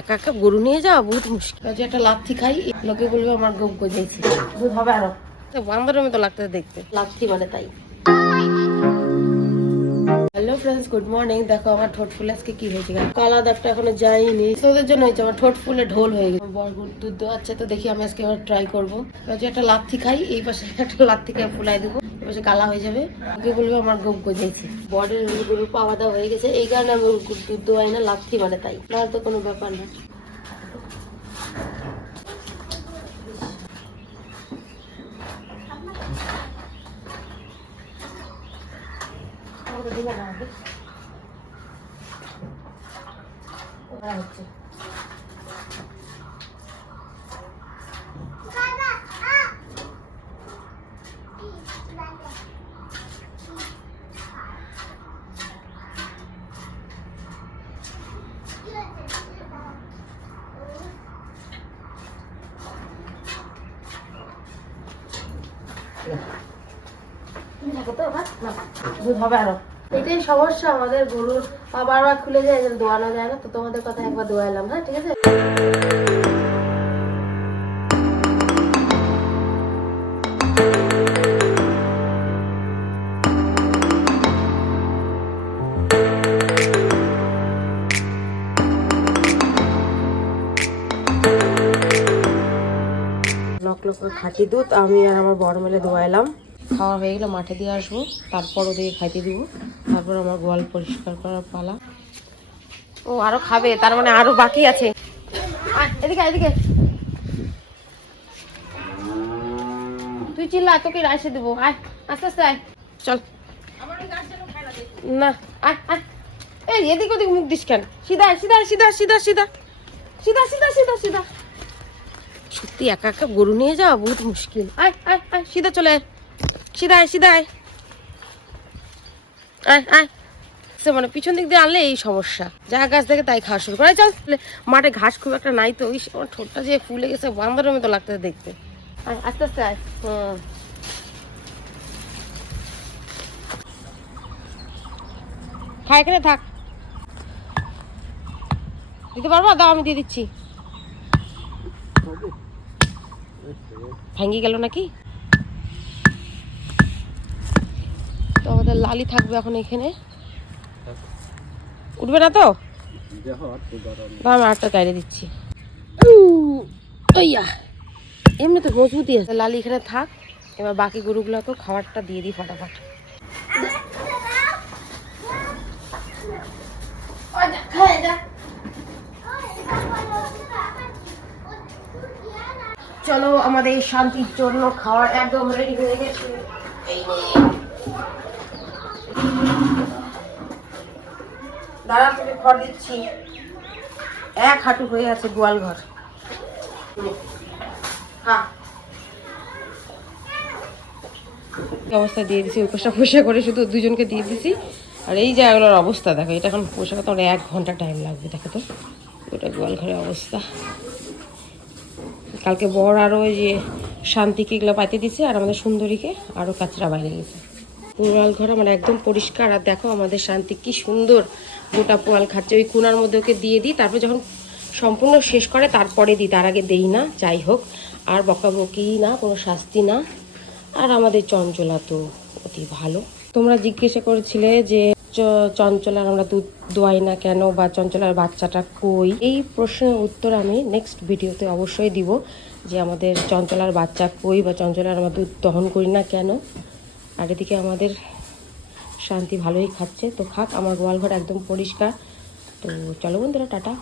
একা একা গরু নিয়ে যাওয়া বহুত মুশকিল। একটা লাথি খাই, লোকে বলবে আমার গোপ গজাইছে। দুধ হবে আরো, বান্দরের মতো লাগতেছে দেখতে, লাথি মানে তাই। Hello friends, good morning. দেখো আমার ঠোঁট ফুলে আজকে কি হয়েছে, কালা দাগটা এখনো যায়নি, ওদের জন্য হয়েছে। আমার ঠোঁট ফুলে ঢোল হয়ে গেছে। বরগুড় দুধ আছে তো, দেখি আমি আজকে এবার ট্রাই করবো। একটা লাথি খাই, এই পাশে একটা লাথি খাই ফুলাই দেবো, এই পাশে কালা হয়ে যাবে, ওকে বলবে আমার গোপ গজাইছে। বর্ডের গরুর পাওয়া দাওয়া হয়ে গেছে, এই কারণে আমি দুধ দোয়াই না, লাথি মানে তাই, না তো কোনো ব্যাপার না। হচ্ছে দুধ হবে আরো। এটাই সমস্যা আমাদের গরুর, বারবার খুলে যায়, দোয়ানো যায় না। তো তোমাদের কথা একবার দোয়াইলাম। হ্যাঁ, ঠিক আছে। লক লক খাঁটি দুধ আমি আর আমার বড় মেলে দোয়াইলাম। খাওয়া হয়ে গেলে মাঠে দিয়ে আসবো, তারপর ওদিকে খাইতে দিব, তারপর আমার গোয়াল পরিষ্কার করার পালা। ও আরো খাবে, তার মানে আরো বাকি আছে। এদিকে এদিকে, তুই চিল্লা, তোকে রাইসে দেবো। আয় আস্তে আস্তে আয়, চল না। আয় আয়, এই এদিক ওদিক মুখ দিস কেন? সিধা সিধা সিধা সিধা সিধা সিধা সিধা সিধা সিধা। সত্যি একা একা গরু নিয়ে যাওয়া বহুত মুশকিল। আয় আয় আয়, সিধা চলে আয়, সিধা আয় সিধা আয় আয় আয়। মানে পিছন দিক দিয়ে আনলে এই সমস্যা, যা গাছ থেকে তাই খাওয়া শুরু করে। চল, মাঠে ঘাস খুব একটা নাই তো, ওই আমার ঠোঁটটা যে ফুলে গেছে, বান্দরের মতো লাগতেছে দেখতে। আয় আস্তে আস্তে আয়। খাই, এখানে থাক। দিতে পারবো? দাও, আমি দিয়ে দিচ্ছি। ভেঙে গেল নাকি? তো আমাদের লালি থাকবে এখন এখানে, উঠবে না তো? আমি আটটা গাড়ি দিচ্ছি। এমনি তো মজবুতি আছে। লালি এখানে থাক, এবার বাকি গরুগুলোকেও খাবারটা দিয়ে দিই ফটাফট। চলো, আমাদের শান্তির জন্য খাবার একদম রেডি হয়ে গেছে। দাঁড়া, তোকে খড় দিচ্ছি। এক হাঁটু হয়ে আছে গোয়াল ঘর। অবস্থা দিয়ে দিছি, ওই পাশটা পোষা করে শুধু দুজনকে দিয়ে দিছি। আর এই জায়গাগুলোর অবস্থা দেখো, এটা এখন পোষা করতে আমার 1 ঘন্টা টাইম লাগবে। দেখো তো ওটা গোয়াল ঘরের অবস্থা। কালকে বর আরও ওই যে শান্তিকে এগুলো পাইতে দিছে, আর আমাদের সুন্দরীকে আরও কাচরা বাইরে গেছে। পোয়াল ঘর আমার একদম পরিষ্কার। আর দেখো আমাদের শান্তি কি সুন্দর গোটা পোয়াল খাচ্ছে। ওই কোনার মধ্যে ওকে দিয়ে দিই, তারপর যখন সম্পূর্ণ শেষ করে তারপরে দিই, তার আগে দেই না। যাই হোক, আর বকাবকি না, কোনো শাস্তি না। আর আমাদের চঞ্চলা তো অতি ভালো। তোমরা জিজ্ঞাসা করেছিলে যে চঞ্চলার আমরা দুধ দোয়াই না কেন, বা চঞ্চলার বাচ্চাটা কই। এই প্রশ্নের উত্তর আমি নেক্সট ভিডিওতে অবশ্যই দিব, যে আমাদের চঞ্চলার বাচ্চা কই, বা চঞ্চলার আমরা দুধ দহন করি না কেন। আর এদিকে আমাদের শান্তি ভালোই খাচ্ছে, তো খাক। আমার গোয়াল ঘর একদম পরিষ্কার। তো চলো বন্ধুরা, টাটা।